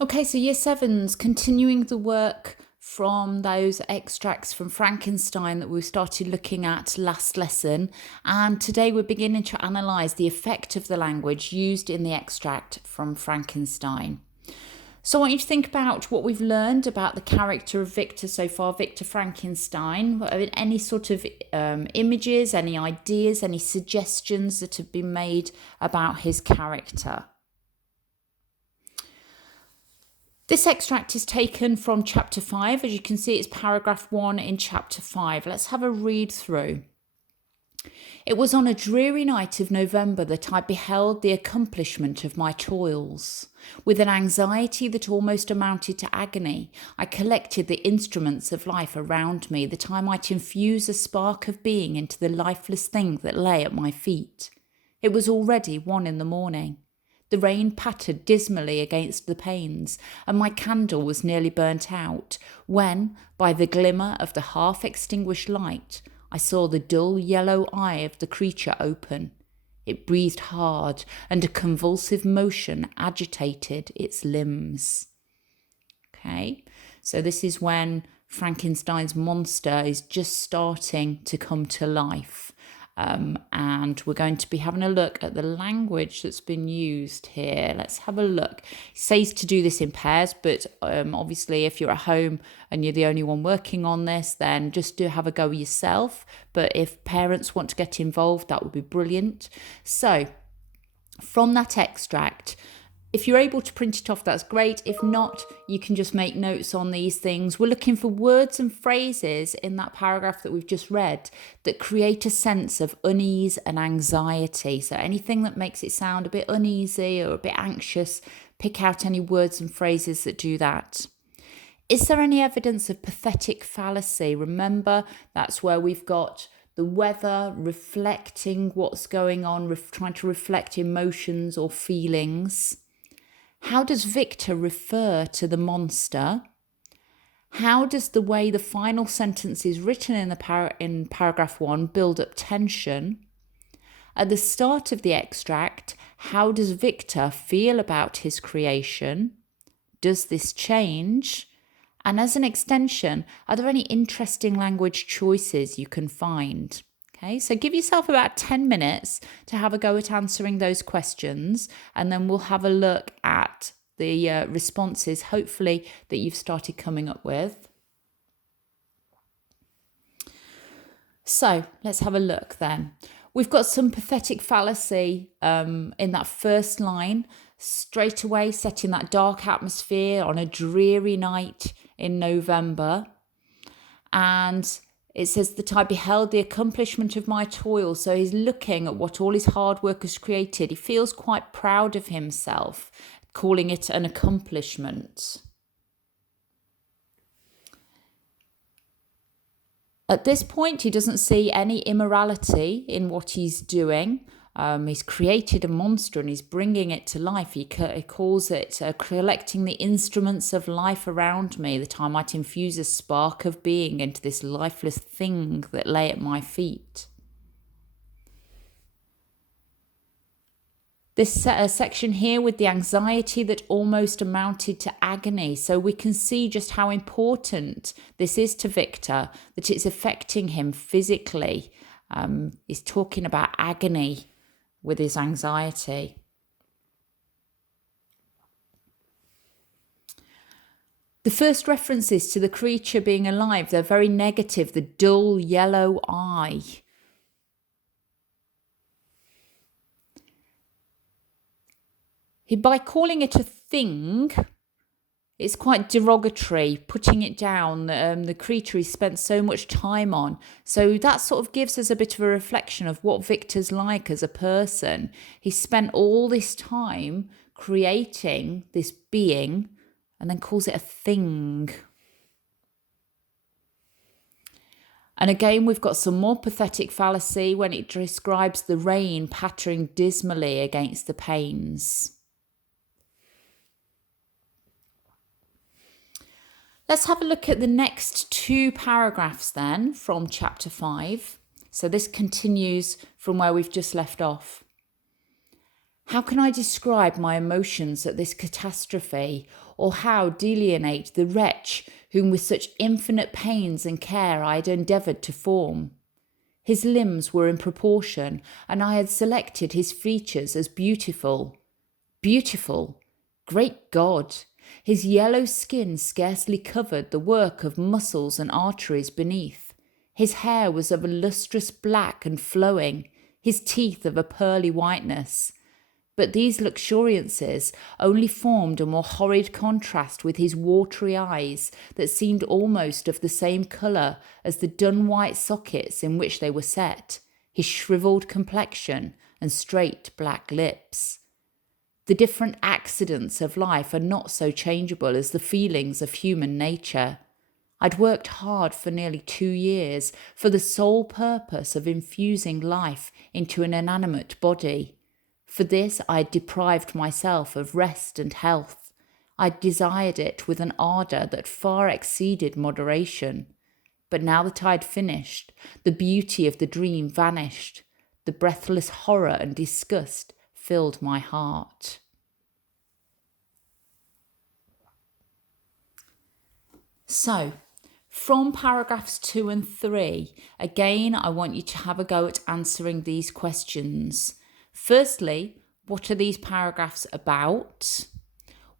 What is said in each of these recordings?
Okay, so year sevens, continuing the work from those extracts from Frankenstein that we started looking at last lesson. And today we're beginning to analyse the effect of the language used in the extract from Frankenstein. So I want you to think about what we've learned about the character of Victor so far, Victor Frankenstein. Any sort of images, any ideas, any suggestions that have been made about his character. This extract is taken from chapter 5. As you can see, it's paragraph 1 in chapter 5. Let's have a read through. It was on a dreary night of November that I beheld the accomplishment of my toils. With an anxiety that almost amounted to agony, I collected the instruments of life around me that I might infuse a spark of being into the lifeless thing that lay at my feet. It was already 1 in the morning. The rain pattered dismally against the panes, and my candle was nearly burnt out, when, by the glimmer of the half-extinguished light, I saw the dull yellow eye of the creature open. It breathed hard, and a convulsive motion agitated its limbs. Okay, so this is when Frankenstein's monster is just starting to come to life. And we're going to be having a look at the language that's been used here. Let's have a look. It says to do this in pairs, but obviously if you're at home and you're the only one working on this, then just do have a go yourself. But if parents want to get involved, that would be brilliant. So from that extract, if you're able to print it off, that's great. If not, you can just make notes on these things. We're looking for words and phrases in that paragraph that we've just read that create a sense of unease and anxiety. So anything that makes it sound a bit uneasy or a bit anxious, pick out any words and phrases that do that. Is there any evidence of pathetic fallacy? Remember, that's where we've got the weather reflecting what's going on, trying to reflect emotions or feelings. How does Victor refer to the monster? How does the way the final sentence is written in paragraph 1 build up tension? At the start of the extract, how does Victor feel about his creation? Does this change? And as an extension, are there any interesting language choices you can find? Okay, so give yourself about 10 minutes to have a go at answering those questions, and then we'll have a look at the responses, hopefully, that you've started coming up with. So let's have a look then. We've got some pathetic fallacy in that first line, straight away setting that dark atmosphere on a dreary night in November. And it says that I beheld the accomplishment of my toil. So he's looking at what all his hard work has created. He feels quite proud of himself, calling it an accomplishment. At this point, he doesn't see any immorality in what he's doing. He's created a monster and he's bringing it to life. He calls it collecting the instruments of life around me that I might infuse a spark of being into this lifeless thing that lay at my feet. This section here with the anxiety that almost amounted to agony. So we can see just how important this is to Victor, that it's affecting him physically. He's talking about agony with his anxiety. The first references to the creature being alive, they're very negative. The dull yellow eye. By calling it a thing, it's quite derogatory, putting it down, the creature he spent so much time on. So that sort of gives us a bit of a reflection of what Victor's like as a person. He spent all this time creating this being and then calls it a thing. And again, we've got some more pathetic fallacy when it describes the rain pattering dismally against the panes. Let's have a look at the next 2 paragraphs then from chapter 5. So this continues from where we've just left off. How can I describe my emotions at this catastrophe, or how delineate the wretch whom with such infinite pains and care I had endeavoured to form? His limbs were in proportion, and I had selected his features as beautiful. Beautiful! Great God! His yellow skin scarcely covered the work of muscles and arteries beneath. His hair was of a lustrous black and flowing, his teeth of a pearly whiteness. But these luxuriances only formed a more horrid contrast with his watery eyes that seemed almost of the same colour as the dun-white sockets in which they were set, his shrivelled complexion and straight black lips. The different accidents of life are not so changeable as the feelings of human nature. I'd worked hard for nearly 2 years for the sole purpose of infusing life into an inanimate body. For this I had deprived myself of rest and health. I desired it with an ardour that far exceeded moderation. But now that I had finished, the beauty of the dream vanished. The breathless horror and disgust filled my heart. So, from paragraphs 2 and 3, again, I want you to have a go at answering these questions. Firstly, what are these paragraphs about?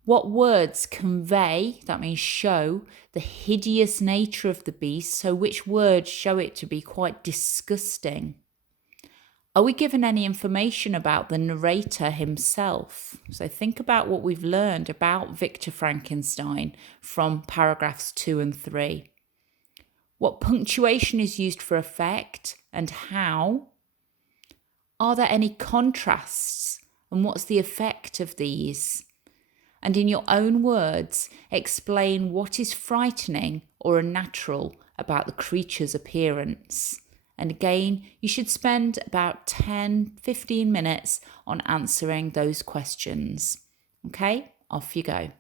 What words convey, that means show, the hideous nature of the beast? So which words show it to be quite disgusting? Are we given any information about the narrator himself? So think about what we've learned about Victor Frankenstein from paragraphs 2 and 3. What punctuation is used for effect and how? Are there any contrasts, and what's the effect of these? And in your own words, explain what is frightening or unnatural about the creature's appearance. And again, you should spend about 10-15 minutes on answering those questions. Okay, off you go.